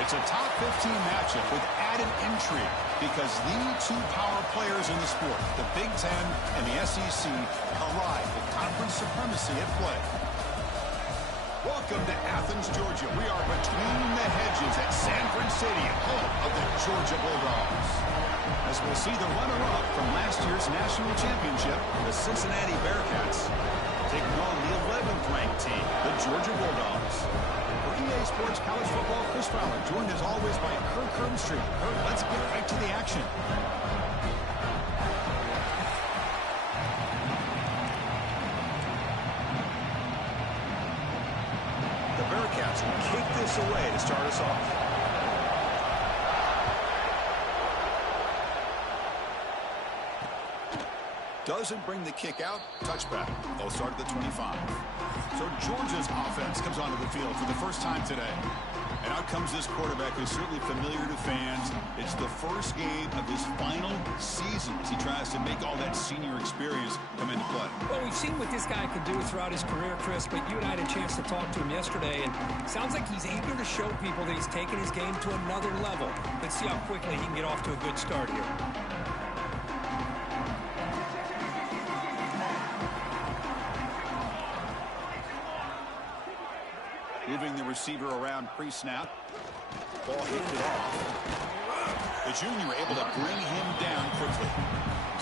It's a top 15 matchup with added intrigue because the two power players in the sport, the Big Ten and the SEC, collide with conference supremacy at play. Welcome to Athens, Georgia. We are between the hedges at Sanford Stadium, home of the Georgia Bulldogs. As we'll see the runner-up from last year's national championship, the Cincinnati Bearcats, taking on the 11th ranked team, the Georgia Bulldogs. For EA Sports College Football, Chris Fowler, joined as always by Kirk Herbstreit. Kirk, let's get right to the action. The Bearcats will kick this away to start us off. Doesn't bring the kick out. Touchback. They'll start at the 25. So Georgia's offense comes onto the field for the first time today. And out comes this quarterback who's certainly familiar to fans. It's the first game of his final season as he tries to make all that senior experience come into play. Well, we've seen what this guy can do throughout his career, Chris, but you and I had a chance to talk to him yesterday, and it sounds like he's eager to show people that he's taken his game to another level. Let's see how quickly he can get off to a good start here. Moving the receiver around pre-snap. Ball handed off. The junior able to bring him down quickly.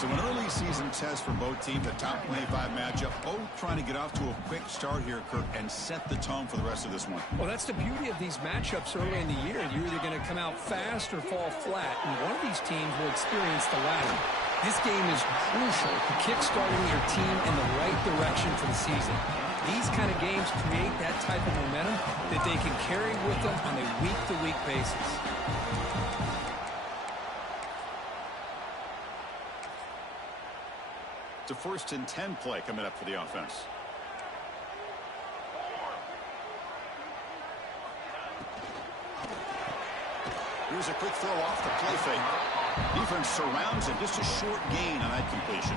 So an early season test for both teams, a top 25 matchup. Both trying to get off to a quick start here, Kirk, and set the tone for the rest of this one. Well, that's the beauty of these matchups early in the year. You're either going to come out fast or fall flat, and one of these teams will experience the latter. This game is crucial to kick-starting your team in the right direction for the season. These kind of games create that type of momentum that they can carry with them on a week-to-week basis. It's a 1st and 10 play coming up for the offense. Here's a quick throw off the play fake. Defense surrounds him. Just a short gain on that completion.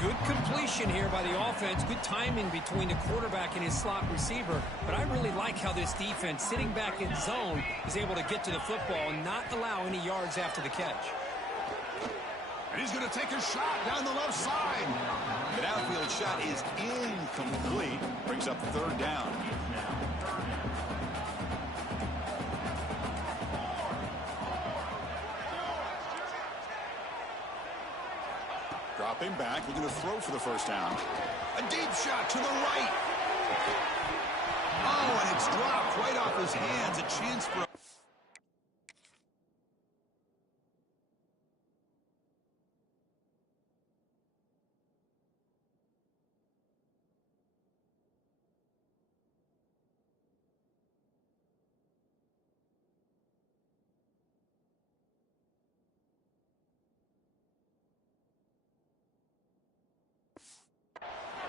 Good completion here by the offense. Good timing between the quarterback and his slot receiver. But I really like how this defense, sitting back in zone, is able to get to the football and not allow any yards after the catch. And he's going to take a shot down the left side. The downfield shot is incomplete. Brings up 3rd down. Dropping back, looking to throw for the 1st down. A deep shot to the right. Oh, and it's dropped right off his hands. A chance for...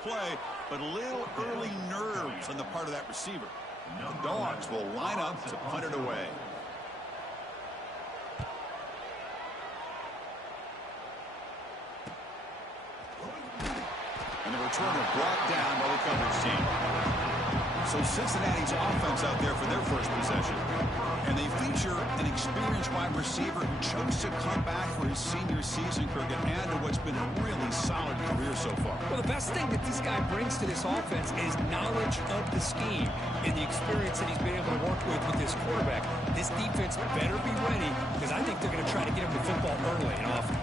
play, but a little early nerves on the part of that receiver. The Dogs will line up to punt it away. And the returner brought down by the coverage team. So Cincinnati's offense out there for their first possession. And they feature an experienced wide receiver who chose to come back for his senior season, Kirk, and add to what's been a really solid career so far. Well, the best thing that this guy brings to this offense is knowledge of the scheme and the experience that he's been able to work with this quarterback. This defense better be ready because I think they're going to try to get him the football early and often.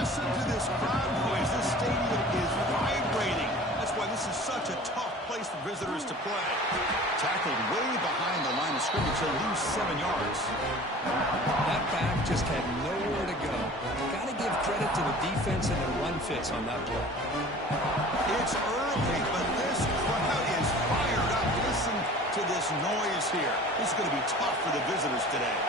Listen to this crowd noise. This stadium is vibrating. That's why this is such a tough place for visitors to play. Tackled way behind the line of scrimmage. He'll lose 7 yards. That back just had nowhere to go. Got to give credit to the defense and their run fits on that play. It's early, but this crowd is fired up. Listen to this noise here. This is going to be tough for the visitors today.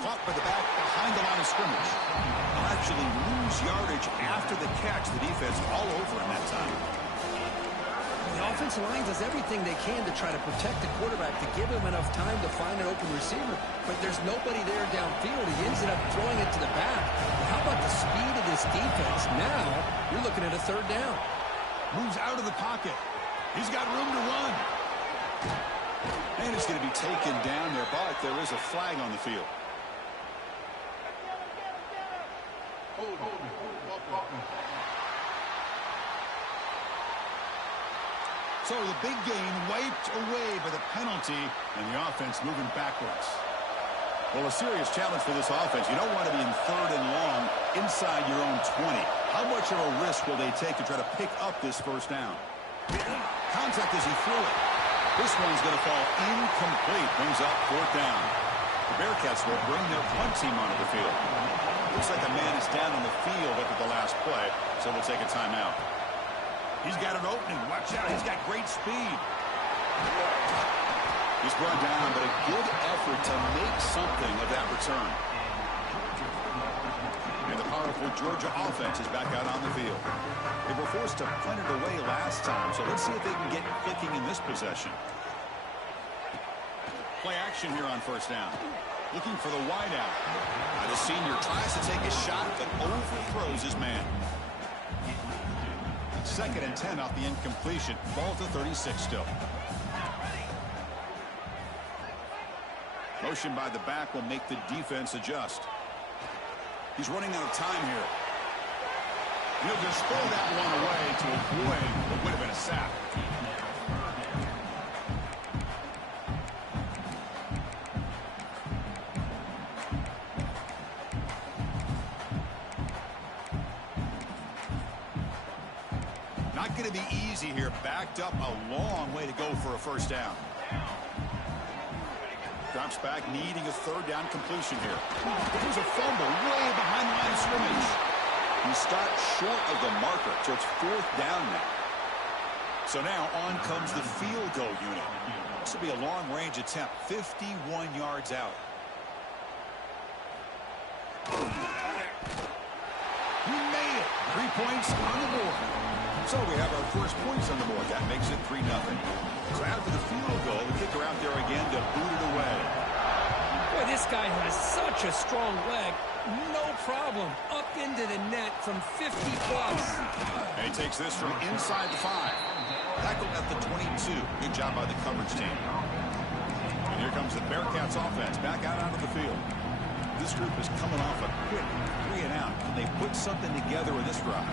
Caught by the back behind the line of scrimmage. They'll actually lose yardage after the catch. The defense all over him that time. The offensive line does everything they can to try to protect the quarterback, to give him enough time to find an open receiver. But there's nobody there downfield. He ends up throwing it to the back. How about the speed of this defense? Now you're looking at a third down. Moves out of the pocket. He's got room to run. And it's going to be taken down there, but there is a flag on the field. So the big gain wiped away by the penalty, and the offense moving backwards. Well, a serious challenge for this offense. You don't want to be in third and long inside your own 20. How much of a risk will they take to try to pick up this first down? Contact as he threw it. This one's going to fall incomplete. Brings up fourth down. The Bearcats will bring their punt team onto the field. Looks like a man is down on the field after the last play, so we'll take a timeout. He's got an opening. Watch out. He's got great speed. He's brought down, but a good effort to make something of that return. And the powerful Georgia offense is back out on the field. They were forced to punt it away last time, so let's see if they can get clicking in this possession. Play action here on first down. Looking for the wideout. The senior tries to take a shot, but overthrows his man. Second and 10 off the incompletion. Ball to 36 still. Motion by the back will make the defense adjust. He's running out of time here. He'll just throw that one away to avoid what would have been a sack. Not going to be easy here. Backed up a long way to go for a first down. Drops back, needing a third down completion here. There's a fumble way behind the line of scrimmage. He stopped short of the marker, so it's fourth down now. So now on comes the field goal unit. This will be a long-range attempt, 51 yards out. He made it. 3 points on the board. So we have our first points on the board. That makes it 3-0. So after the field goal, the kicker out there again to boot it away. Boy, this guy has such a strong leg. No problem. Up into the net from 50+. And he takes this from inside the 5. Tackled at the 22. Good job by the coverage team. And here comes the Bearcats offense back out onto the field. This group is coming off a quick 3 and out. Can they put something together with this drive?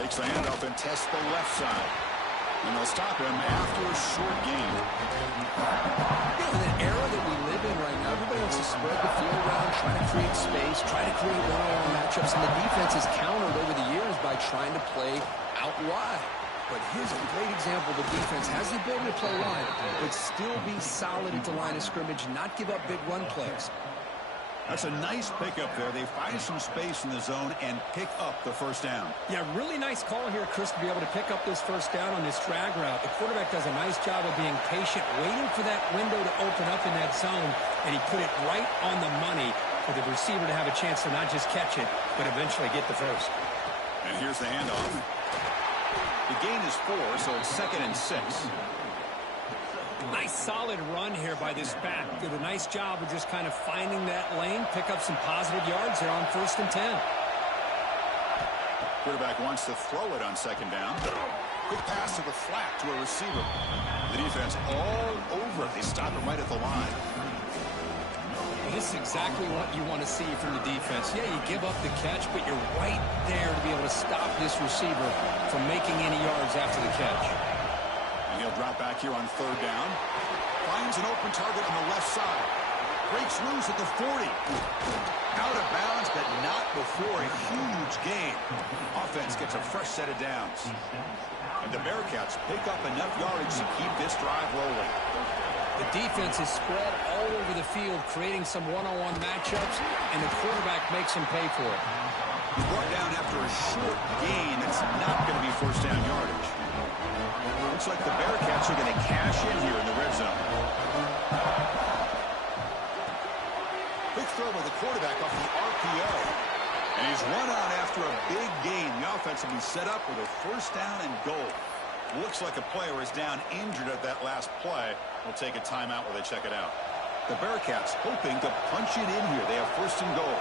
Takes the handoff and tests the left side. And they'll stop him after a short gain. You know, in the era that we live in right now, everybody wants to spread the field around, try to create space, try to create one-on-one matchups, and the defense has countered over the years by trying to play out wide. But here's a great example. The defense has the ability to play wide, but still be solid at the line of scrimmage, not give up big run plays. That's a nice pickup there. They find some space in the zone and pick up the first down. Yeah, really nice call here, Chris, to be able to pick up this first down on this drag route. The quarterback does a nice job of being patient, waiting for that window to open up in that zone, and he put it right on the money for the receiver to have a chance to not just catch it, but eventually get the first. And here's the handoff. The gain is 4, so it's 2nd and 6. Nice solid run here by this back. Did a nice job of just kind of finding that lane, pick up some positive yards there on 1st and 10. Quarterback wants to throw it on 2nd down. Quick pass to the flat to a receiver. The defense all over it. They stop him right at the line. Well, this is exactly what you want to see from the defense. Yeah, you give up the catch, but you're right there to be able to stop this receiver from making any yards after the catch. And he'll drop back here on 3rd down. Finds an open target on the left side. Breaks loose at the 40. Out of bounds, but not before a huge gain. Offense gets a fresh set of downs. And the Bearcats pick up enough yardage to keep this drive rolling. The defense is spread all over the field, creating some one-on-one matchups, and the quarterback makes him pay for it. He's brought down after a short gain. It's not going to be first down yardage. Looks like the Bearcats are going to cash in here in the red zone. Quick throw by the quarterback off the RPO. And he's run out after a big gain. The offense will be set up with a first down and goal. Looks like a player is down injured at that last play. We'll take a timeout while they check it out. The Bearcats hoping to punch it in here. They have first and goal.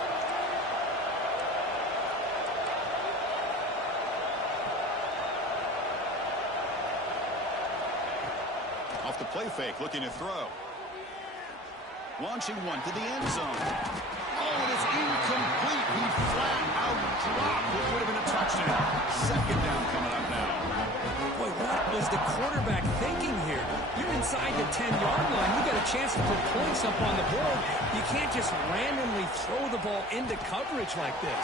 Off the play fake, looking to throw. Launching one to the end zone. Oh, it is incomplete. He flat out dropped what would have been a touchdown. Second down coming up now. Boy, what was the quarterback thinking here? You're inside the 10-yard line. You got a chance to put points up on the board. You can't just randomly throw the ball into coverage like this.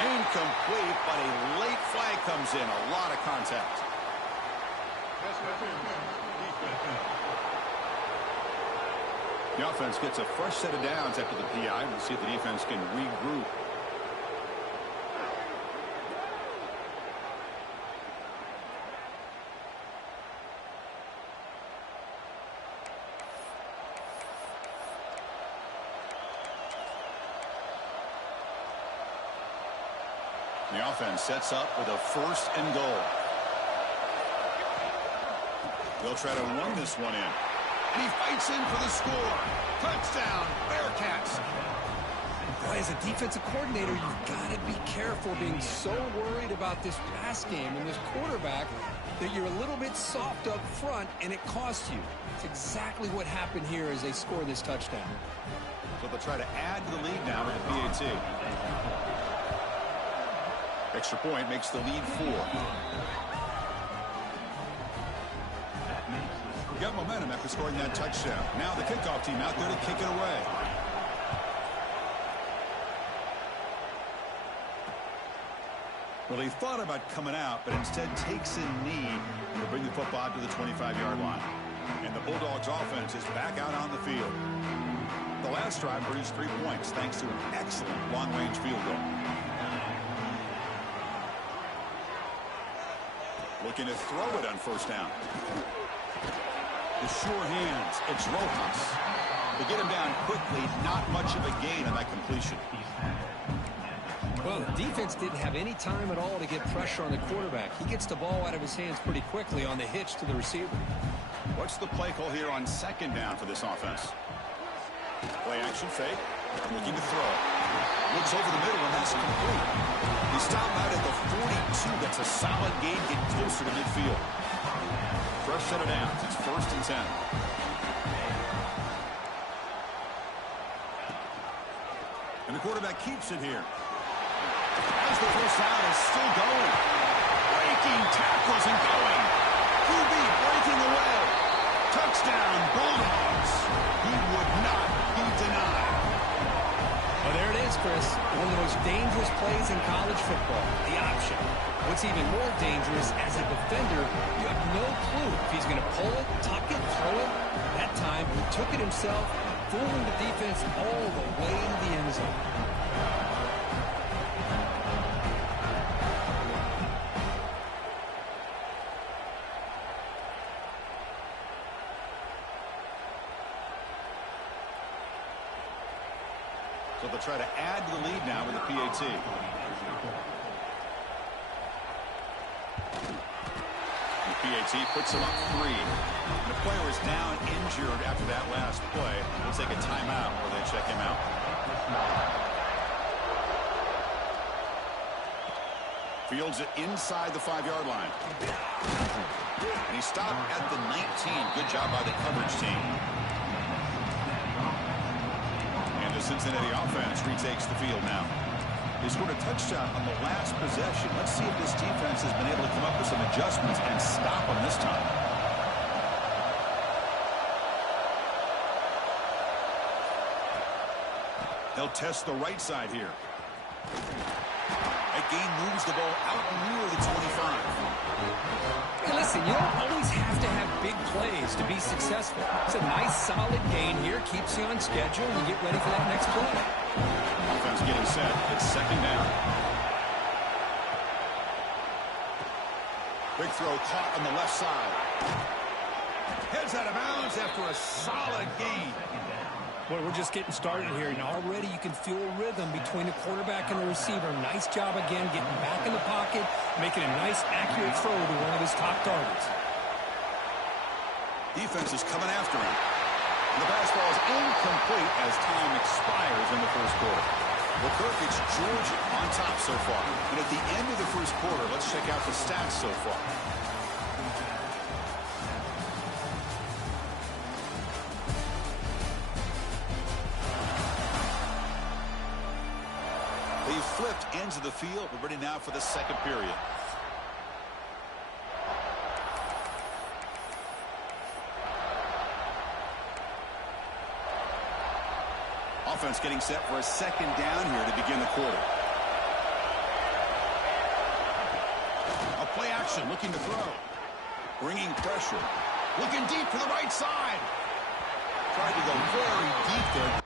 Incomplete, but a late flag comes in. A lot of contact. The offense gets a fresh set of downs after the PI. We'll see if the defense can regroup. The offense sets up with a first and goal. They'll try to run this one in. And he fights in for the score. Touchdown, Bearcats. Boy, as a defensive coordinator, you've got to be careful being so worried about this pass game and this quarterback that you're a little bit soft up front, and it costs you. It's exactly what happened here as they score this touchdown. So they'll try to add to the lead now with the PAT. Extra point makes the lead 4. Got momentum after scoring that touchdown. Now the kickoff team out there to kick it away. Well, he thought about coming out, but instead takes a knee to bring the football to the 25-yard line. And the Bulldogs offense is back out on the field. The last drive produced 3 points thanks to an excellent long-range field goal. Looking to throw it on first down. The sure hands, it's Rojas. They get him down quickly, not much of a gain on that completion. Well, the defense didn't have any time at all to get pressure on the quarterback. He gets the ball out of his hands pretty quickly on the hitch to the receiver. What's the play call here on second down for this offense? Play action fake, looking to throw. Looks over the middle, and that's complete. He stopped out at the 42. That's a solid gain, getting closer to midfield. Fresh set of downs. It's first and 10. And the quarterback keeps it here. As the first down is still going. Breaking tackles and going. QB breaking away. Touchdown, Bulldogs. He would not be denied. Well, there it is, Chris. One of the most dangerous plays in college football. The option. What's even more dangerous, as a defender, you have no clue if he's going to pull it, tuck it, throw it. That time, he took it himself, fooling the defense all the way into the end zone. So they'll try to add to the lead now with the PAT. The PAT puts him up 3. The player is down injured after that last play. We'll take a timeout where they check him out. Fields it inside the 5-yard line. And he stopped at the 19. Good job by the coverage team. And the Cincinnati offense retakes the field now. They scored a touchdown on the last possession. Let's see if this defense has been able to come up with some adjustments and stop them this time. They'll test the right side here. That gain moves the ball out near the 25. Hey, listen, you don't always have to have big plays to be successful. It's a nice, solid gain here. Keeps you on schedule and you get ready for that next play. Offense getting set. It's second down. Big throw caught on the left side. Heads out of bounds after a solid gain. Well, we're just getting started here, and already you can feel a rhythm between the quarterback and the receiver. Nice job again getting back in the pocket, making a nice, accurate throw to one of his top targets. Defense is coming after him. The pass ball is incomplete as time expires in the first quarter. Well, Kirk, it's Georgia on top so far. And at the end of the first quarter, let's check out the stats so far. They've flipped ends of the field. We're ready now for the second period. Offense getting set for a second down here to begin the quarter. A play action looking to throw. Bringing pressure. Looking deep for the right side. Tried to go very deep there.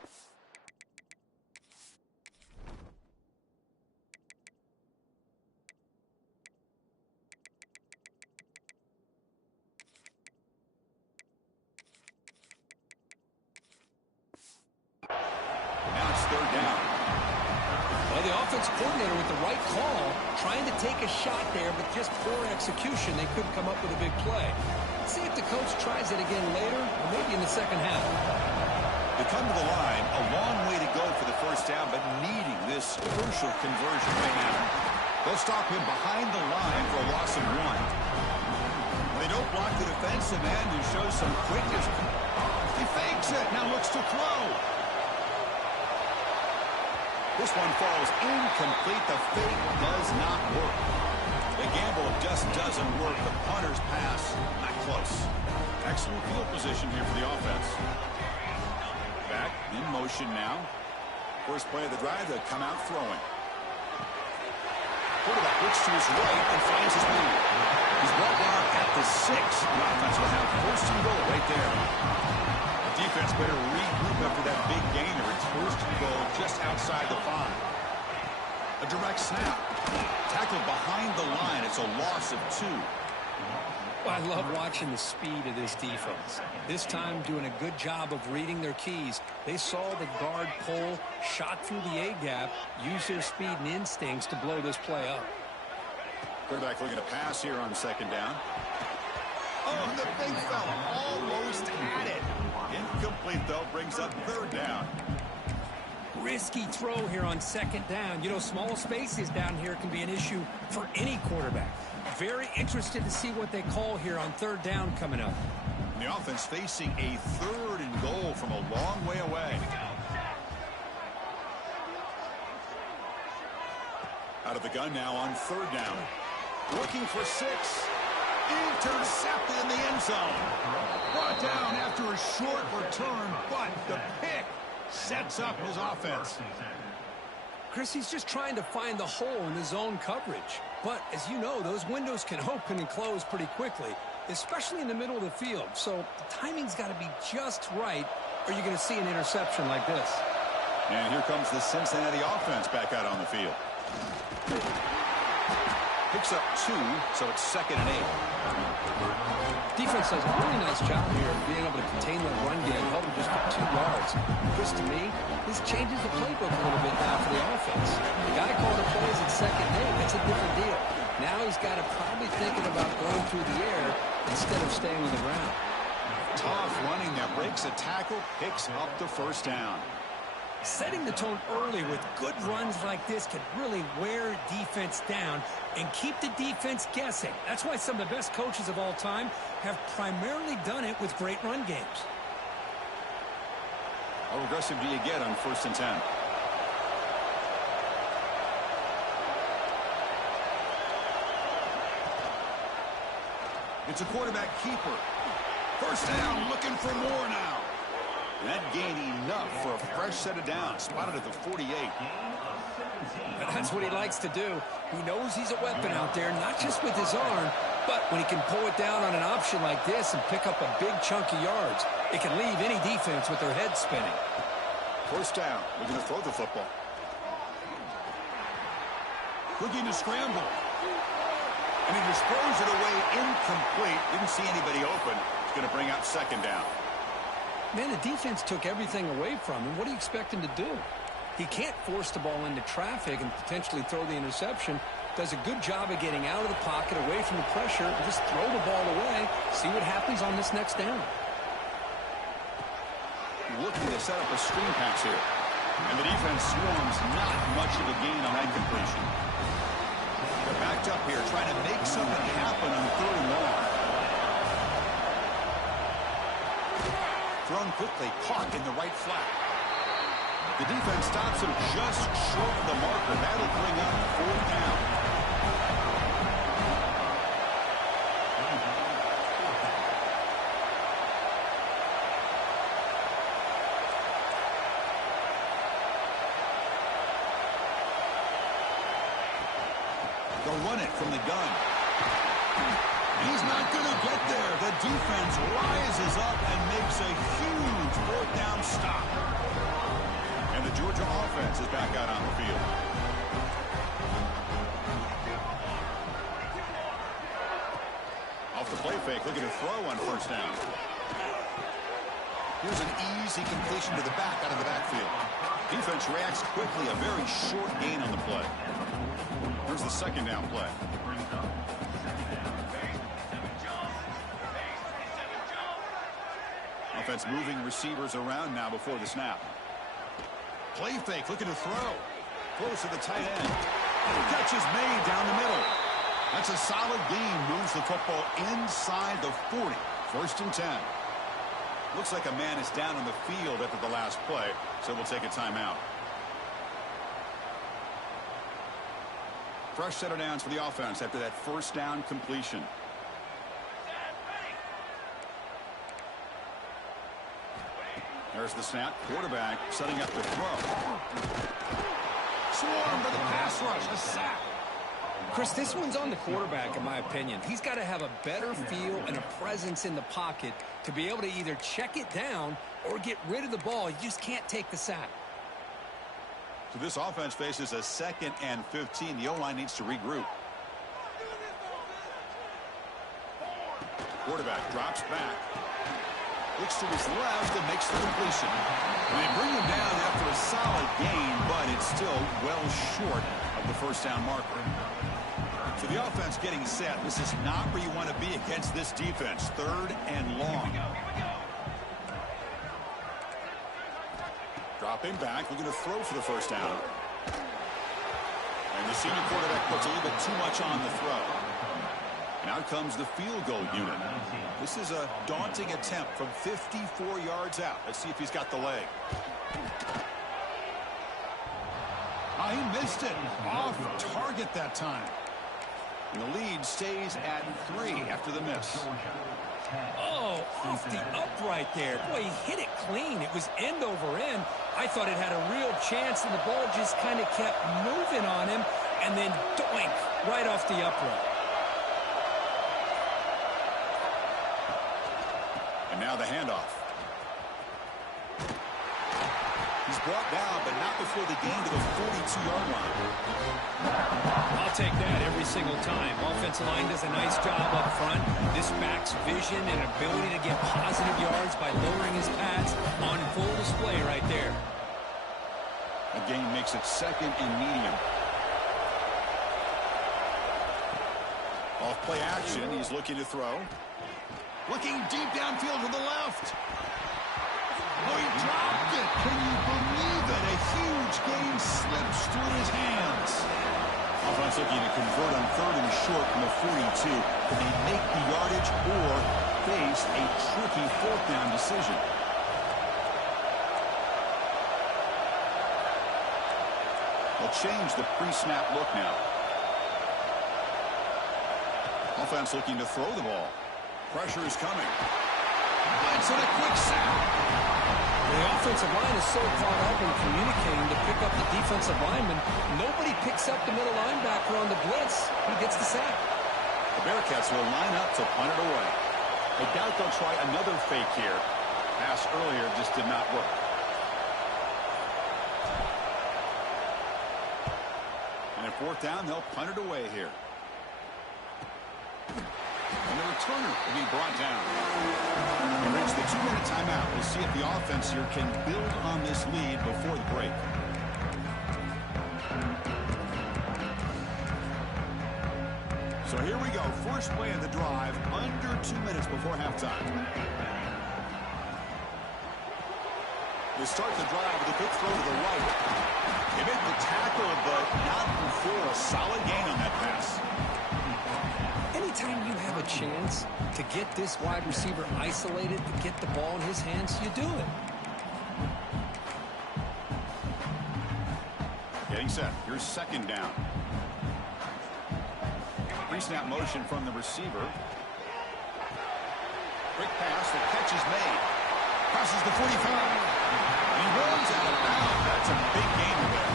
Third down. Well, the offense coordinator with the right call, trying to take a shot there, but just poor execution. They couldn't come up with a big play. Let's see if the coach tries it again later, or maybe in the second half. They come to the line, a long way to go for the first down, but needing this crucial conversion right now. They'll stop him behind the line for a loss of 1. They don't block the defensive end and show some quickness. He fakes it, now looks to throw. This one falls incomplete. The fake does not work. The gamble just doesn't work. The punter's pass, not close. Excellent field position here for the offense. Back in motion now. First play of the drive, they come out throwing. Quarterback looks to his right and finds his man. He's brought down at the 6. The offense will have first and goal right there. Defense better regroup after that big gainer. It's first and goal just outside the 5. A direct snap. Tackled behind the line. It's a loss of 2. Well, I love watching the speed of this defense. This time doing a good job of reading their keys. They saw the guard pull, shot through the A-gap, used their speed and instincts to blow this play up. Quarterback looking to pass here on second down. Oh, the big fella almost had it. Incomplete, though, brings up third down. Risky throw here on second down. You know, small spaces down here can be an issue for any quarterback. Very interested to see what they call here on third down coming up. The offense facing a third and goal from a long way away. Out of the gun now on third down. Looking for 6. Intercepted in the end zone. Brought down after a short return, but the pick sets up his offense. Chris, he's just trying to find the hole in his zone coverage. But as you know, those windows can open and close pretty quickly, especially in the middle of the field. So the timing's got to be just right, or you're going to see an interception like this. And here comes the Cincinnati offense back out on the field. Picks up 2, so it's second and 8. Defense does a really nice job here of being able to contain the run game, held him just for 2 yards. Chris, to me, this changes the playbook a little bit now for the offense. The guy calling the plays at second and 8, that's a different deal. Now he's got to probably thinking about going through the air instead of staying on the ground. Tough running that breaks a tackle, picks up the first down. Setting the tone early with good runs like this can really wear defense down and keep the defense guessing. That's why some of the best coaches of all time have primarily done it with great run games. How aggressive do you get on 1st and 10? It's a quarterback keeper. First down, looking for more now. That gained enough for a fresh set of downs. Spotted at the 48. That's what he likes to do. He knows he's a weapon out there, not just with his arm, but when he can pull it down on an option like this and pick up a big chunk of yards, it can leave any defense with their head spinning. First down. We're going to throw the football. Looking to scramble. And he just throws it away incomplete. Didn't see anybody open. It's going to bring up second down. Man, the defense took everything away from him. What do you expect him to do? He can't force the ball into traffic and potentially throw the interception. Does a good job of getting out of the pocket, away from the pressure, and just throw the ball away. See what happens on this next down. Looking to set up a screen pass here. And the defense swarms, not much of a gain on that completion. They're backed up here, trying to make something happen on 3rd and long. Thrown quickly, caught in the right flat. The defense stops him just short of the marker. That'll bring up 4th down. They'll run it from the gun. He's not going to get there. The defense rises up and makes a huge 4th down stop. And the Georgia offense is back out on the field. Off the play fake, looking to throw on 1st down. Here's an easy completion to the back out of the backfield. Defense reacts quickly, a very short gain on the play. Here's the 2nd down play. Offense moving receivers around now before the snap. Play fake, looking to throw. Close to the tight end. Catch is made down the middle. That's a solid gain. Moves the football inside the 40. 1st and 10. Looks like a man is down on the field after the last play, so we'll take a timeout. Fresh set of downs for the offense after that 1st down completion. There's the snap. Quarterback setting up the throw. Swarm for the pass rush. A sack. Chris, this one's on the quarterback, in my opinion. He's got to have a better feel and a presence in the pocket to be able to either check it down or get rid of the ball. You just can't take the sack. So this offense faces a 2nd and 15. The O-line needs to regroup. Quarterback drops back. Looks to his left and makes the completion. And they bring him down after a solid gain, but it's still well short of the 1st down marker. So the offense getting set. This is not where you want to be against this defense. 3rd and long. Dropping back, looking to throw for the 1st down. And the senior quarterback puts a little bit too much on the throw. And out comes the field goal unit. This is a daunting attempt from 54 yards out. Let's see if he's got the leg. Oh, he missed it. Off target that time. And the lead stays at 3 after the miss. Oh, off the upright there. Boy, he hit it clean. It was end over end. I thought it had a real chance, and the ball just kind of kept moving on him, and then doink, right off the upright. And now the handoff. He's brought down, but not before the gain to the 42-yard line. I'll take that every single time. Offensive line does a nice job up front. This back's vision and ability to get positive yards by lowering his pads on full display right there. A gain makes it 2nd and medium. Off play action, he's looking to throw. Looking deep downfield to the left. Oh, he dropped it. Can you believe it? A huge gain slips through his hands. Offense looking to convert on 3rd and short from the 42. Can they make the yardage or face a tricky 4th down decision? They'll change the pre-snap look now. Offense looking to throw the ball. Pressure is coming. It's in a quick sack. The offensive line is so caught up in communicating to pick up the defensive lineman. Nobody picks up the middle linebacker on the blitz. He gets the sack. The Bearcats will line up to punt it away. I doubt they'll try another fake here. Pass earlier just did not work. And at 4th down, they'll punt it away here. And the returner will be brought down. We reach the 2-minute timeout. We'll see if the offense here can build on this lead before the break. So here we go. First play of the drive, under 2 minutes before halftime. They start the drive with a quick throw to the right. They make the tackle, but not before a solid gain on that pass. Anytime you have a chance to get this wide receiver isolated, to get the ball in his hands, you do it. Getting set. Here's second down. Pre-snap motion from the receiver. Quick pass. The catch is made. Crosses the 45. He runs out of bounds. That's a big gain there.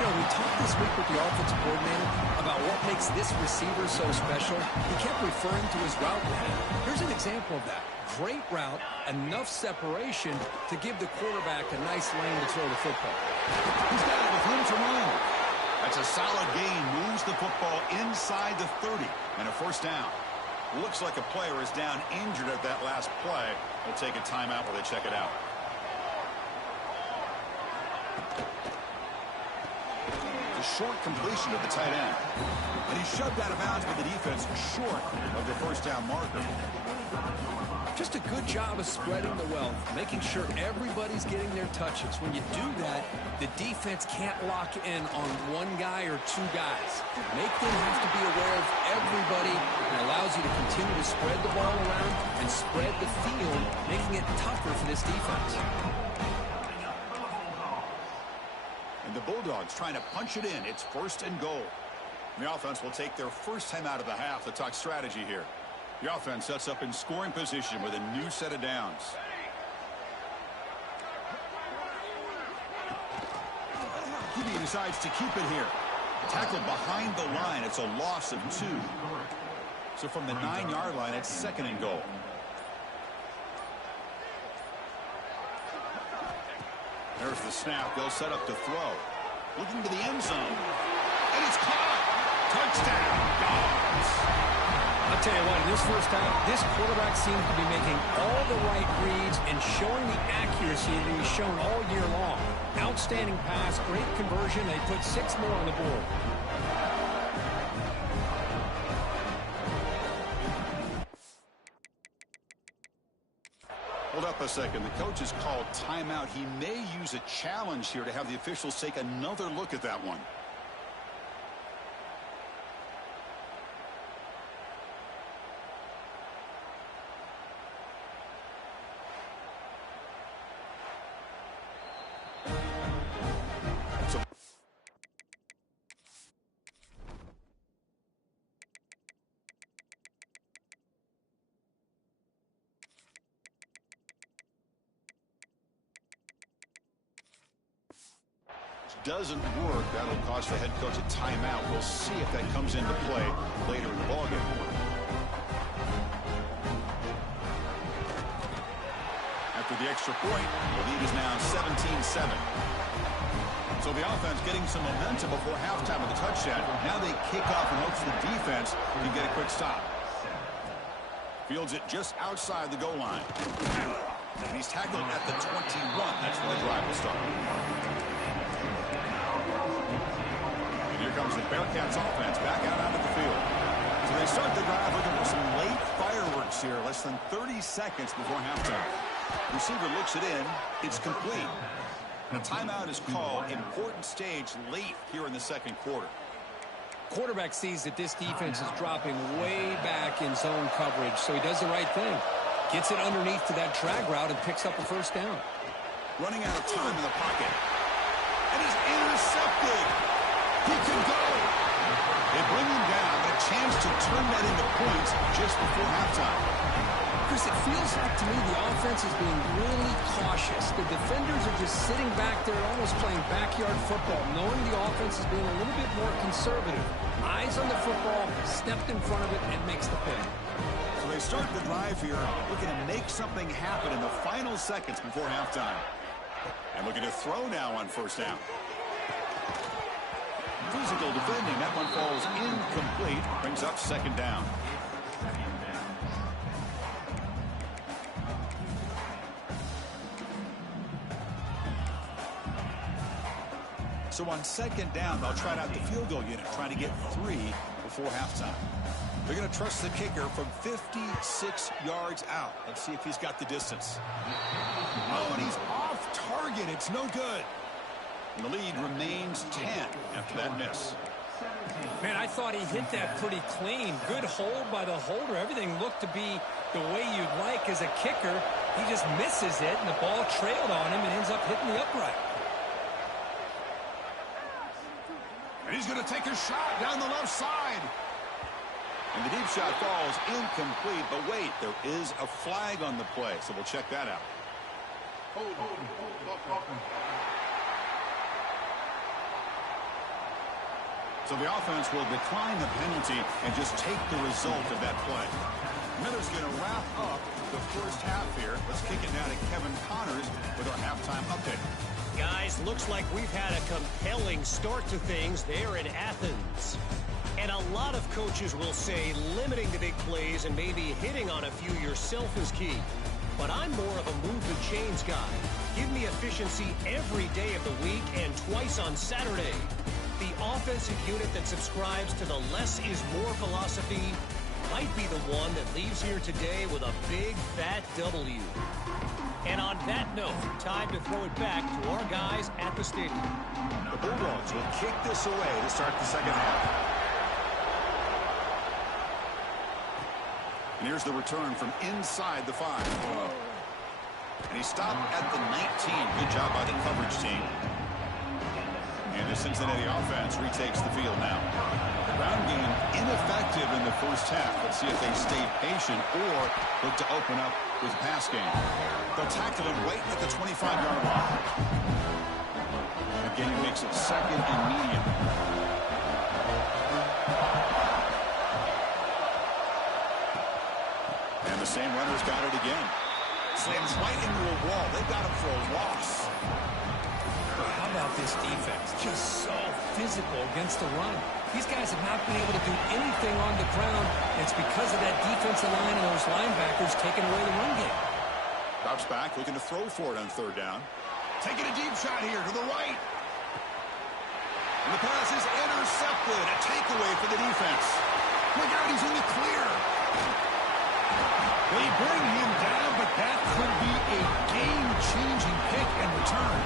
You know, we talked this week with the offensive coordinator about what makes this receiver so special. He kept referring to his route running. Here's an example of that. Great route, enough separation to give the quarterback a nice lane to throw the football. He's got it with room to run. That's a solid gain. Moves the football inside the 30 and a first down. Looks like a player is down injured at that last play. They'll take a timeout while they check it out. A short completion of the tight end. And he's shoved out of bounds by the defense short of the first down marker. Just a good job of spreading the wealth, making sure everybody's getting their touches. When you do that, the defense can't lock in on one guy or two guys. Make them have to be aware of everybody. It allows you to continue to spread the ball around and spread the field, making it tougher for this defense. And the Bulldogs trying to punch it in. It's first and goal. The offense will take their first time out of the half to talk strategy here. The offense sets up in scoring position with a new set of downs. He decides to keep it here. Tackled behind the line. It's a loss of 2. So from the 9-yard line, it's second and goal. There's the snap. They'll set up to throw. Looking to the end zone. And it's caught. Touchdown, Dogs. I'll tell you what, in this first half, this quarterback seems to be making all the right reads and showing the accuracy that he's shown all year long. Outstanding pass, great conversion. They put 6 more on the board. Hold up a second. The coach has called timeout. He may use a challenge here to have the officials take another look at that one. Doesn't work. That'll cost the head coach a timeout. We'll see if that comes into play later in the ballgame. After the extra point, the lead is now 17-7. So the offense getting some momentum before halftime with a touchdown. Now they kick off in hopes the defense can get a quick stop. Fields it just outside the goal line. And he's tackled at the 21. That's when the drive will start. Here comes the Bearcats offense back out onto the field. So they start the drive looking for some late fireworks here. Less than 30 seconds before halftime. Receiver looks it in. It's complete. And a timeout is called. Important stage late here in the second quarter. Quarterback sees that this defense is dropping way back in zone coverage, so he does the right thing. Gets it underneath to that drag route and picks up a first down. Running out of time in the pocket. And he's intercepted. He can go. They bring him down, but a chance to turn that into points just before halftime. Chris, it feels like to me the offense is being really cautious. The defenders are just sitting back there almost playing backyard football, knowing the offense is being a little bit more conservative. Eyes on the football, stepped in front of it, and makes the pick. So they start the drive here, looking to make something happen in the final seconds before halftime. And looking to throw now on first down. Physical defending. That one falls incomplete. Brings up second down. So on second down, they'll try out the field goal unit, trying to get 3 before halftime. They're going to trust the kicker from 56 yards out. Let's see if he's got the distance. Oh, and he's off target. It's no good. And the lead remains 10 after that miss. Man, I thought he hit that pretty clean. Good hold by the holder. Everything looked to be the way you'd like as a kicker. He just misses it, and the ball trailed on him and ends up hitting the upright. And he's going to take a shot down the left side. And the deep shot falls incomplete. But wait, there is a flag on the play, so we'll check that out. So the offense will decline the penalty and just take the result of that play. Miller's going to wrap up the first half here. Let's kick it now to Kevin Connors with our halftime update. Guys, looks like we've had a compelling start to things there in Athens. And a lot of coaches will say limiting the big plays and maybe hitting on a few yourself is key. But I'm more of a move the chains guy. Give me efficiency every day of the week and twice on Saturday. The offensive unit that subscribes to the less is more philosophy might be the one that leaves here today with a big fat W. And on that note, time to throw it back to our guys at the stadium. The Bulldogs will kick this away to start the second half. And here's the return from inside the 5. And he stopped at the 19. Good job by the coverage team. And the Cincinnati offense retakes the field now. The ground game ineffective in the first half. Let's see if they stay patient or look to open up with a pass game. They'll tackle him right at the 25-yard line. Again, he makes it second and medium. And the same runner's got it again. Slams right into a wall. They got him for a loss. How about this defense? Just so physical against the run. These guys have not been able to do anything on the ground. It's because of that defensive line and those linebackers taking away the run game. Drops back, looking to throw for it on third down. Taking a deep shot here to the right. And the pass is intercepted. A takeaway for the defense. Look out, he's in the clear. They bring him down, but that could be a game-changing pick and return.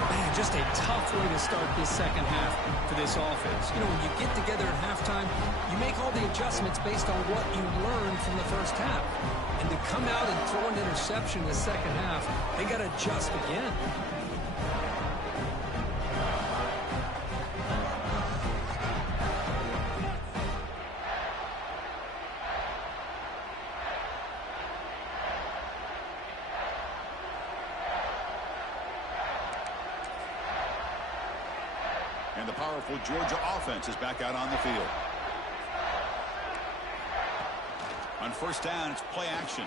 Man, just a tough way to start this second half for this offense. You know, when you get together at halftime, you make all the adjustments based on what you learned from the first half. And to come out and throw an interception in the second half, they got to adjust again. And the powerful Georgia offense is back out on the field. On first down, it's play action.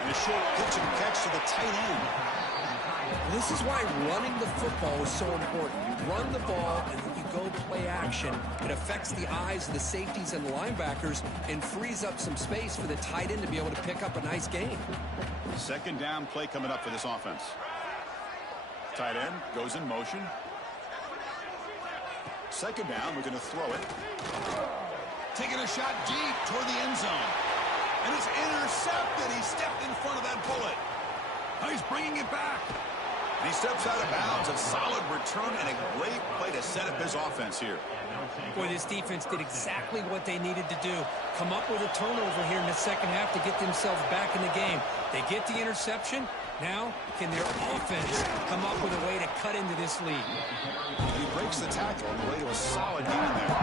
And a short pitch and catch to the tight end. This is why running the football is so important. You run the ball and then you go play action. It affects the eyes of the safeties and the linebackers and frees up some space for the tight end to be able to pick up a nice gain. Second down play coming up for this offense. Tight end goes in motion. Second down, we're going to throw it. Taking a shot deep toward the end zone. And it's intercepted. He stepped in front of that bullet. Now he's bringing it back. And he steps out of bounds. A solid return and a great play to set up his offense here. Boy, this defense did exactly what they needed to do. Come up with a turnover here in the second half to get themselves back in the game. They get the interception. Now, can their offense come up with a way to cut into this lead? He breaks the tackle on the way to a solid gain there.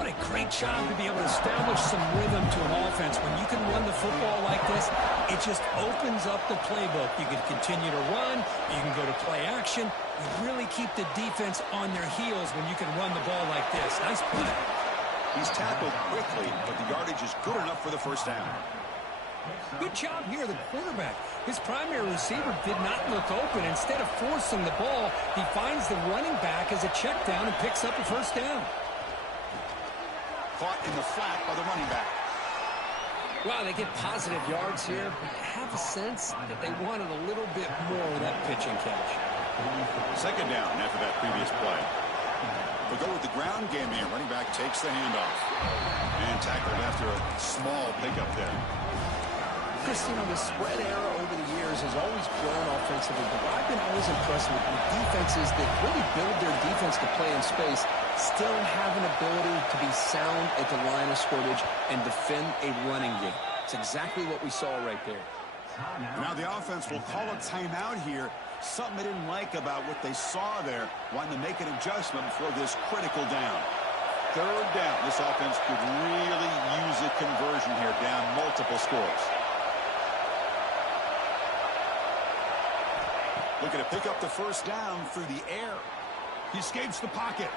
What a great job to be able to establish some rhythm to an offense. When you can run the football like this, it just opens up the playbook. You can continue to run. You can go to play action. You really keep the defense on their heels when you can run the ball like this. Nice play. He's tackled quickly, but the yardage is good enough for the first down. Good job here, the quarterback. His primary receiver did not look open. Instead of forcing the ball, he finds the running back as a check down and picks up a first down. Caught in the flat by the running back. Wow, they get positive yards here, but I have a sense that they wanted a little bit more of that pitch and catch. Second down after that previous play. They'll go with the ground game here. Running back takes the handoff. And tackled after a small pickup there. Chris, the spread era over the years has always grown offensively, but what I've been always impressed with defenses that really build their defense to play in space still have an ability to be sound at the line of scrimmage and defend a running game. It's exactly what we saw right there. Now the offense will call a timeout here. Something they didn't like about what they saw there, wanting to make an adjustment for this critical down. Third down. This offense could really use a conversion here, down multiple scores. Looking to pick up the first down through the air. He escapes the pocket.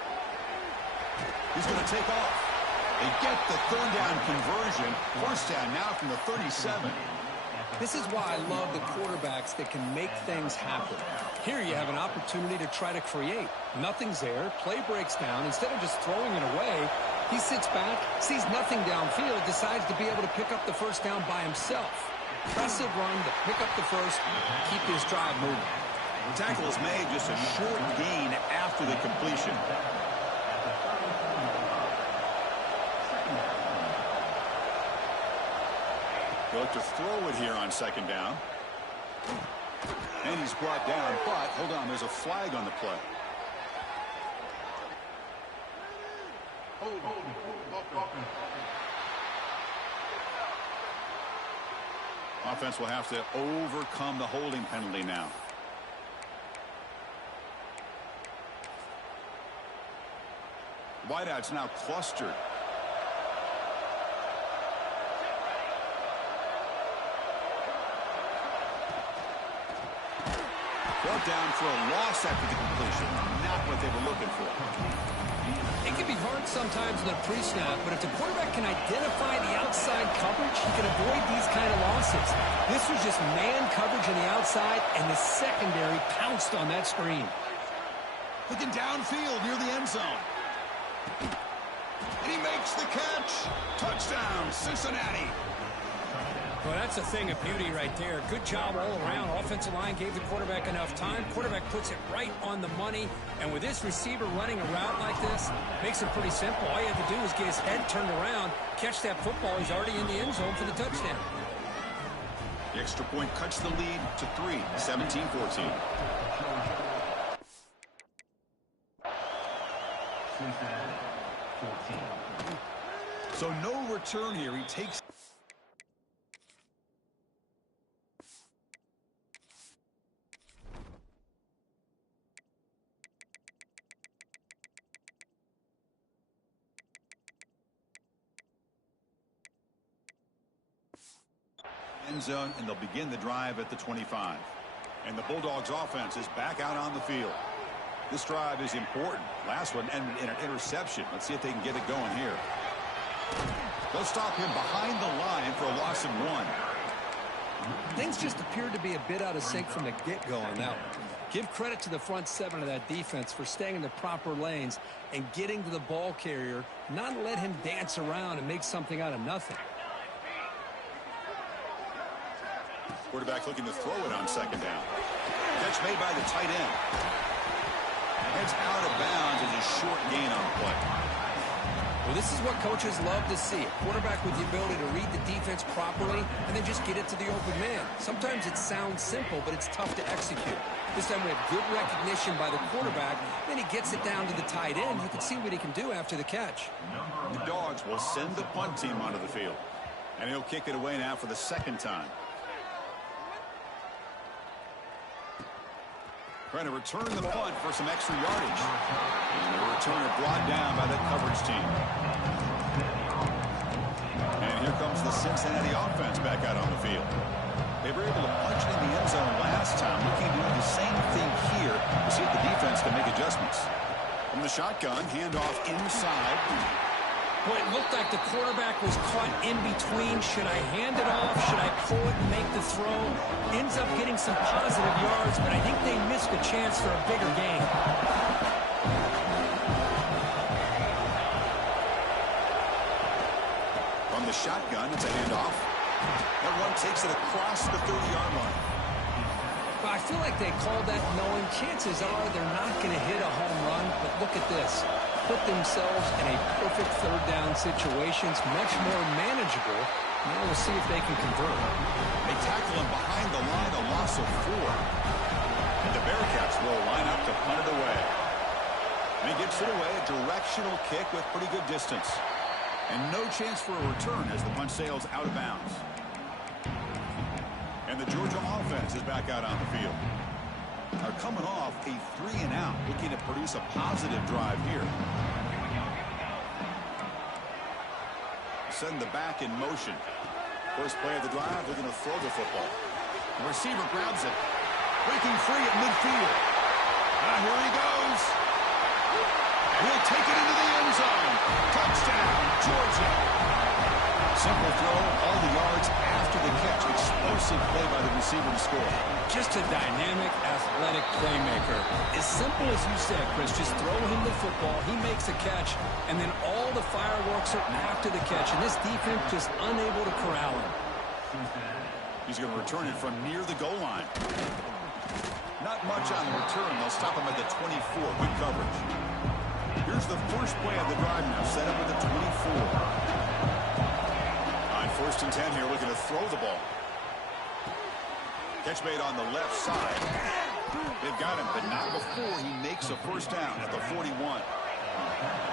He's going to take off. They get the third down conversion. First down now from the 37. This is why I love the quarterbacks that can make things happen. Here you have an opportunity to try to create. Nothing's there. Play breaks down. Instead of just throwing it away, he sits back, sees nothing downfield, decides to be able to pick up the first down by himself. Impressive run to pick up the first, keep his drive moving. The tackle is made, just a short gain after the completion. He'll look to throw it here on second down. And he's brought down, but hold on, there's a flag on the play. Offense will have to overcome the holding penalty now. Wideout's now clustered. Brought down for a loss after the completion. Not what they were looking for. It can be hard sometimes in the pre-snap, but if the quarterback can identify the outside coverage, he can avoid these kind of losses. This was just man coverage on the outside, and the secondary pounced on that screen. Looking downfield near the end zone. And he makes the catch. Touchdown, Cincinnati. Well, that's a thing of beauty right there. Good job all around. Offensive line gave the quarterback enough time. Quarterback puts it right on the money. And with this receiver running a route like this, makes it pretty simple. All you have to do is get his head turned around, catch that football. He's already in the end zone for the touchdown. The extra point cuts the lead to 3, 17-14. So no return here. He takes... end zone, and they'll begin the drive at the 25. And the Bulldogs offense is back out on the field. This drive is important. Last one ended in an interception. Let's see if they can get it going here. They'll stop him behind the line for a loss of 1. Things just appeared to be a bit out of sync from the get-go on that one. Give credit to the front 7 of that defense for staying in the proper lanes and getting to the ball carrier, not let him dance around and make something out of nothing. Quarterback looking to throw it on second down. Catch made by the tight end. Heads out of bounds as a short gain on the play. Well, this is what coaches love to see. A quarterback with the ability to read the defense properly and then just get it to the open man. Sometimes it sounds simple, but it's tough to execute. This time we have good recognition by the quarterback. Then he gets it down to the tight end. You can see what he can do after the catch. The Dogs will send the punt team onto the field. And he'll kick it away now for the second time. Trying to return the punt for some extra yardage. And the returner brought down by the coverage team. And here comes the Cincinnati offense back out on the field. They were able to punch it in the end zone last time. Looking to do the same thing here to see if the defense can make adjustments. From the shotgun, handoff inside. Boy, it looked like the quarterback was caught in between. Should I hand it off? Should I pull it and make the throw? Ends up getting some positive yards, but I think they missed a chance for a bigger gain. From the shotgun, it's a handoff. That one takes it across the 30-yard line. Gosh, I feel like they called that knowing chances are they're not going to hit a home run, but look at this. Put themselves in a perfect third down situation. It's much more manageable. Now we'll see if they can convert. They tackle him behind the line, a loss of 4. And the Bearcats will line up to punt it away. And he gets it away, a directional kick with pretty good distance. And no chance for a return as the punt sails out of bounds. And the Georgia offense is back out on the field. Are coming off a 3-and-out, looking to produce a positive drive here. Send the back in motion. First play of the drive, looking to throw the football. The receiver grabs it. Breaking free at midfield. Here he goes. And he'll take it into the end zone. Touchdown, Georgia. Simple throw, all the yards after the catch. Explosive play by the receiver to score. Just a dynamic, athletic playmaker. As simple as you said, Chris, just throw him the football, he makes a catch, and then all the fireworks are after the catch, and this defense just unable to corral him. He's going to return it from near the goal line. Not much on the return. They'll stop him at the 24. Good coverage. Here's the first play of the drive now, set up at the 24. First and 10 here, looking to throw the ball. Catch made on the left side. They've got him, but not before he makes a first down at the 41.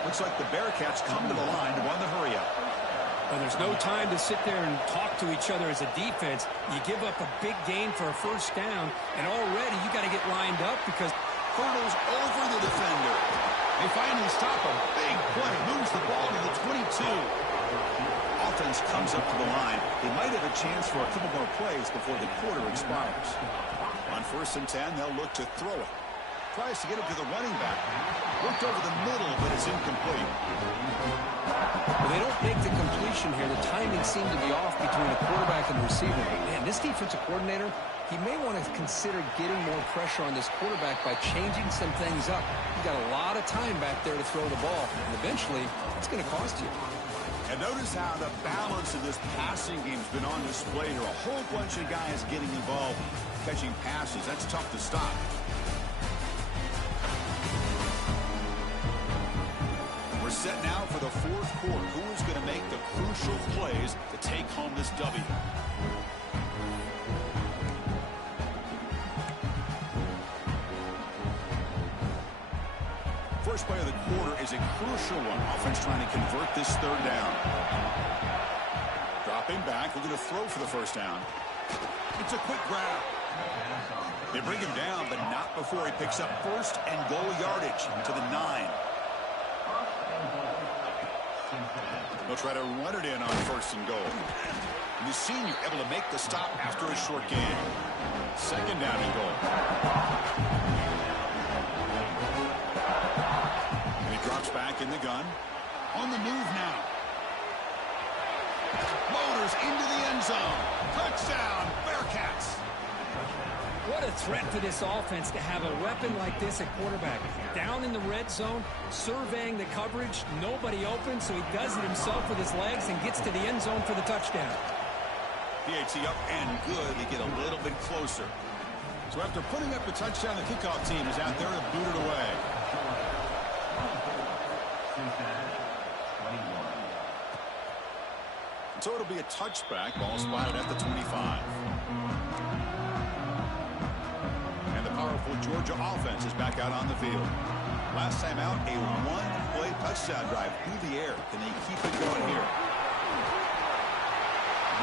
Looks like the Bearcats come to the line to run the hurry up. Well, there's no time to sit there and talk to each other as a defense. You give up a big gain for a first down, and already you got to get lined up because hurdles over the defender. They finally stop a big play. Moves the ball to the 22. Offense comes up to the line. They might have a chance for a couple more plays before the quarter expires. On first and 10, they'll look to throw it. Tries to get it to the running back. Worked over the middle, but it's incomplete. Well, they don't make the completion here. The timing seemed to be off between the quarterback and the receiver. Man, this defensive coordinator, he may want to consider getting more pressure on this quarterback by changing some things up. He's got a lot of time back there to throw the ball, and eventually it's going to cost you. And notice how the balance of this passing game has been on display here. A whole bunch of guys getting involved, catching passes. That's tough to stop. We're set now for the fourth quarter. Who is going to make the crucial plays to take home this W? First play of the quarter is a crucial one. Offense trying to convert this third down. Dropping back, looking to throw for the first down. It's a quick grab. They bring him down, but not before he picks up first and goal yardage to the 9. They'll try to run it in on first and goal. And the senior able to make the stop after a short gain. Second down and goal. Drops back in the gun. On the move now. Motors into the end zone. Touchdown, Bearcats. What a threat for this offense to have a weapon like this at quarterback. Down in the red zone, surveying the coverage. Nobody open, so he does it himself with his legs and gets to the end zone for the touchdown. PAT up and good. They get a little bit closer. So after putting up the touchdown, the kickoff team is out there to boot it away. So it'll be a touchback. Ball spotted at the 25. And the powerful Georgia offense is back out on the field. Last time out, a one-play touchdown drive through the air. Can they keep it going here?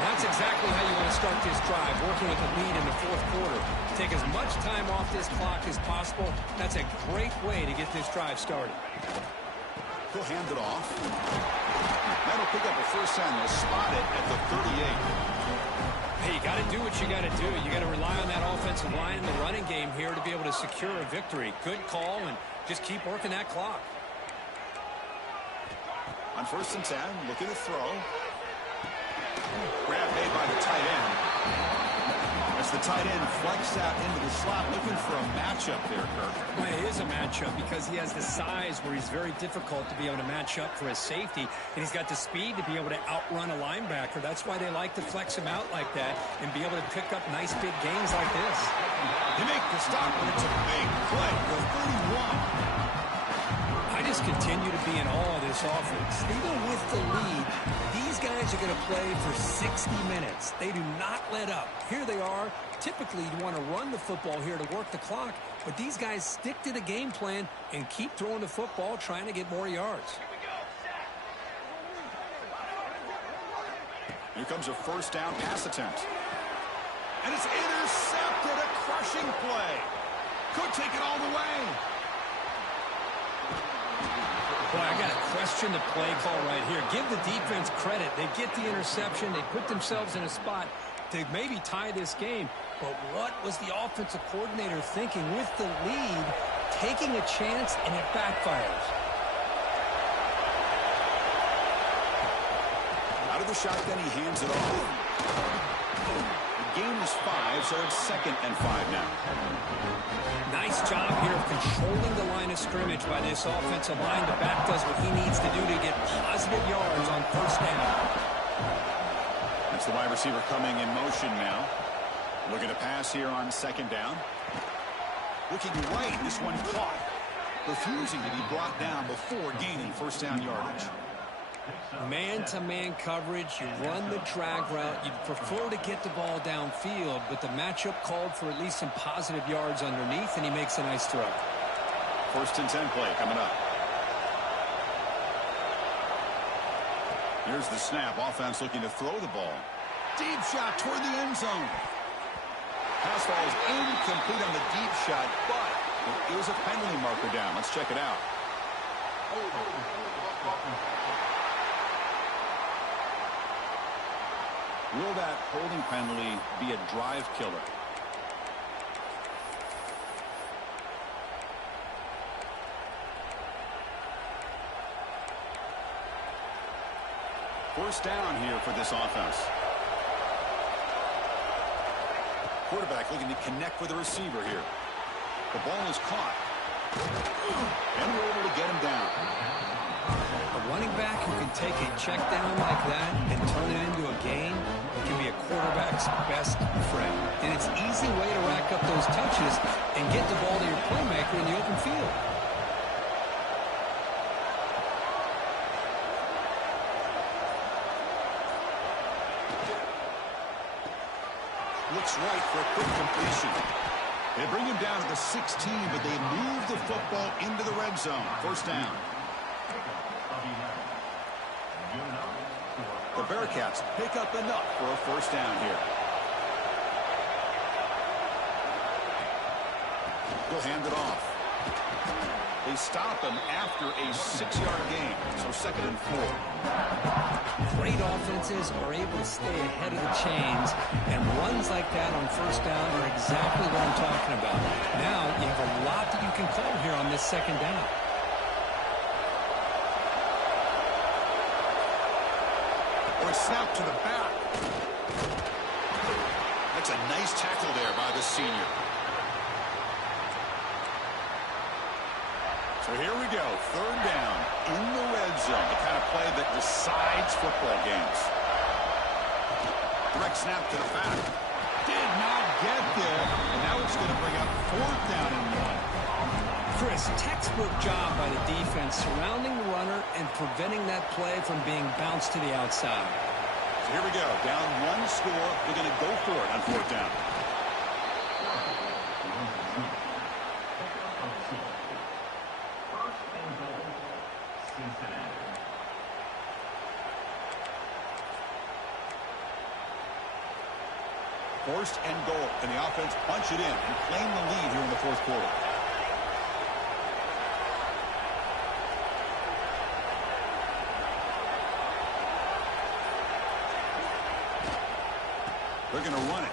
That's exactly how you want to start this drive, working with the lead in the fourth quarter. Take as much time off this clock as possible. That's a great way to get this drive started. He'll hand it off. That'll pick up a first down. They'll spot it at the 38. Hey, you got to do what you got to do. You got to rely on that offensive line in the running game here to be able to secure a victory. Good call, and just keep working that clock. On first and 10, looking to throw. Grab made by the tight end. As the tight end flex out into the slot, looking for a matchup there, Kirk. Well, it is a matchup because he has the size where he's very difficult to be able to match up for his safety, and he's got the speed to be able to outrun a linebacker. That's why they like to flex him out like that and be able to pick up nice big gains like this. They make the stop, but it's a big play for 31. I just continue to be in awe of this offense. Even with the lead, these guys are going to play for 60 minutes. They do not let up. Here they are. Typically, you want to run the football here to work the clock, but these guys stick to the game plan and keep throwing the football, trying to get more yards. Here comes a first down pass attempt. And it's intercepted. A crushing play. Could take it all the way. Boy, I got to question the play call right here. Give the defense credit. They get the interception. They put themselves in a spot to maybe tie this game. But what was the offensive coordinator thinking with the lead, taking a chance, and it backfires? Out of the shotgun, he hands it off. The gain is 5, so it's 2nd and 5 now. Nice job here of controlling the line of scrimmage by this offensive line. The back does what he needs to do to get positive yards on first down. That's the wide receiver coming in motion now. Looking to pass here on 2nd down. Looking right, this one caught. Refusing to be brought down before gaining first down yardage. Man-to-man coverage, you run the drag route. You'd prefer to get the ball downfield, but the matchup called for at least some positive yards underneath, and he makes a nice throw. 1st and 10 play coming up. Here's the snap. Offense looking to throw the ball. Deep shot toward the end zone. Pass ball is incomplete on the deep shot, but there is a penalty marker down. Let's check it out. Will that holding penalty be a drive killer? First down here for this offense. Quarterback looking to connect with the receiver here. The ball is caught. And we're able to get him down. A running back who can take a check down like that and turn it into a gain can be a quarterback's best friend. And it's an easy way to rack up those touches and get the ball to your playmaker in the open field. Looks right for a quick completion. They bring him down to the 16, but they move the football into the red zone. First down. The Bearcats pick up enough for a first down here. They'll hand it off. They stop him after a 6-yard gain, so 2nd and 4. Great offenses are able to stay ahead of the chains, and runs like that on first down are exactly what I'm talking about. Now you have a lot that you can call here on this 2nd down. Or a snap to the back. That's a nice tackle there by the senior. So here we go, 3rd down in the red zone, the kind of play that decides football games. Direct snap to the back. Did not get there, and now it's going to bring up 4th down and 1. Chris, textbook job by the defense surrounding the runner and preventing that play from being bounced to the outside. So here we go, down 1 score. They're going to go for it on 4th down. First and goal. Can the offense punch it in and claim the lead here in the 4th quarter? They're going to run it.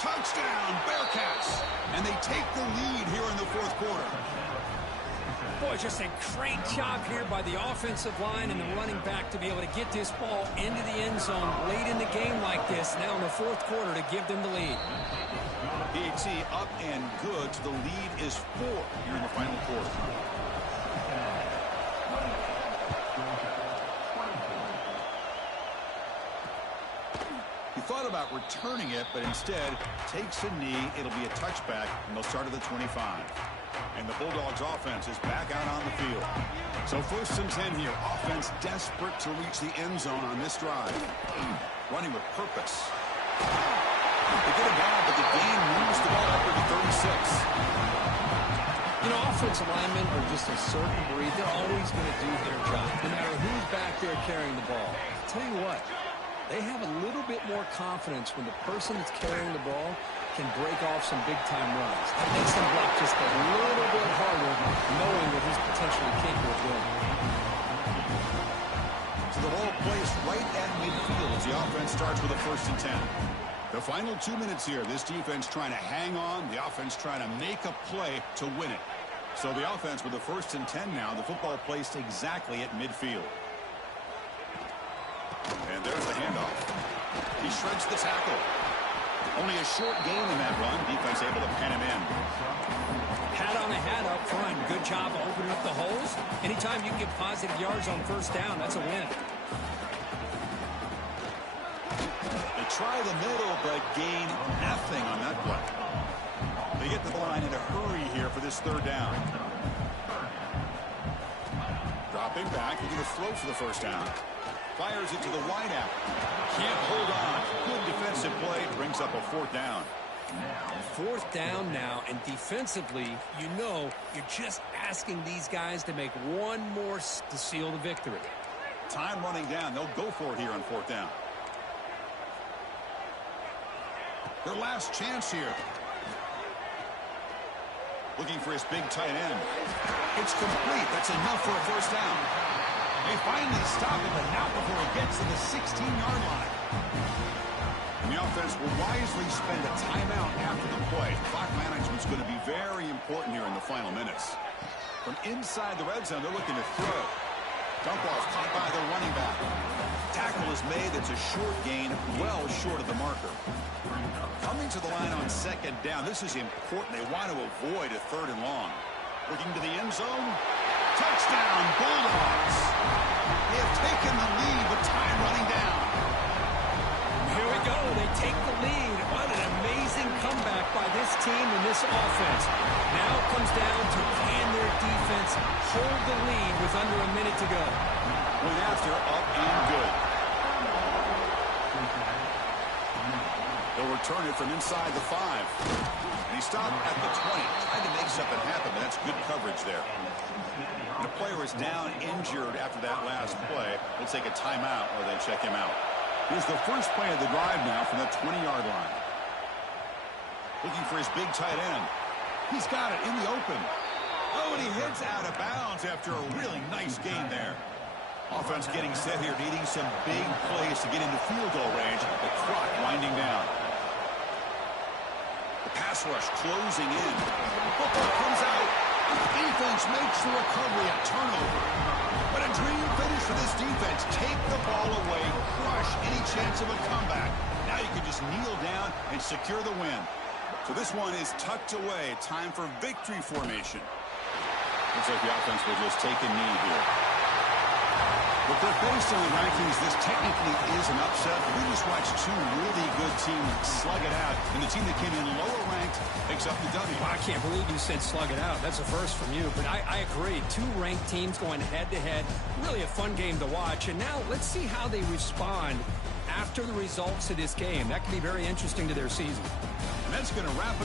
Touchdown, Bearcats! And they take the lead here in the 4th quarter. Boy, just a great job here by the offensive line and the running back to be able to get this ball into the end zone late in the game like this, now in the 4th quarter, to give them the lead. PAT up and good, so the lead is 4 here in the final quarter. He thought about returning it, but instead takes a knee. It'll be a touchback, and they'll start at the 25. And the Bulldogs offense is back out on the field. So 1st and 10 here. Offense desperate to reach the end zone on this drive. Running with purpose. They get it down, but the gain moves the ball up to the 36. You know, offensive linemen are just a certain breed. They're always going to do their job, no matter who's back there carrying the ball. I'll tell you what, they have a little bit more confidence when the person that's carrying the ball can break off some big-time runs. That makes them block just a little bit harder, knowing what he's potentially capable of doing. So the ball placed right at midfield as the offense starts with a 1st and 10. The final 2 minutes here. This defense trying to hang on. The offense trying to make a play to win it. So the offense with the 1st and 10 now. The football placed exactly at midfield. And there's the handoff. He shreds the tackle. Only a short gain in that run. Defense able to pen him in. Hat on a hat up front. Good job of opening up the holes. Anytime you can get positive yards on 1st down, that's a win. They try the middle, but gain nothing on that play. They get to the line in a hurry here for this 3rd down. Dropping back, looking to throw for the 1st down. Fires it to the wideout. Can't hold on. Good defensive play. Brings up a 4th down. 4th down now, and defensively, you know, you're just asking these guys to make one more to seal the victory. Time running down. They'll go for it here on 4th down. Their last chance here. Looking for his big tight end. It's complete. That's enough for a 1st down. They finally stop him, but not before he gets to the 16-yard line. And the offense will wisely spend a timeout after the play. Clock management's going to be very important here in the final minutes. From inside the red zone, they're looking to throw. Dump off caught by the running back. Tackle is made. It's a short gain, well short of the marker. Coming to the line on 2nd down. This is important. They want to avoid a 3rd and long. Looking to the end zone. Touchdown, Bulldogs. They have taken the lead with time running down. Here we go. They take the lead. What an amazing comeback by this team and this offense. Now it comes down to can their defense hold the lead with under a minute to go. Went after, up and good. They'll return it from inside the 5. And he stopped at the 20. Tried to make something happen, but that's good coverage there. And the player is down injured after that last play. We'll take a timeout or they check him out. Here's the first play of the drive now from the 20-yard line. Looking for his big tight end. He's got it in the open. Oh, and he hits out of bounds after a really nice gain there. Offense getting set here, needing some big plays to get into field goal range. The clock winding down. The pass rush closing in. Football comes out. Defense makes the recovery, a turnover. But a dream finish for this defense. Take the ball away, crush any chance of a comeback. Now you can just kneel down and secure the win. So this one is tucked away. Time for victory formation. Looks like the offense will just take a knee here. But based on the rankings, this technically is an upset. We just watched 2 really good teams slug it out, and the team that came in lower ranked picks up the W. Well, I can't believe you said slug it out. That's a first from you, but I agree. 2 ranked teams going head-to-head. Really a fun game to watch. And now let's see how they respond after the results of this game. That could be very interesting to their season. And that's going to wrap it.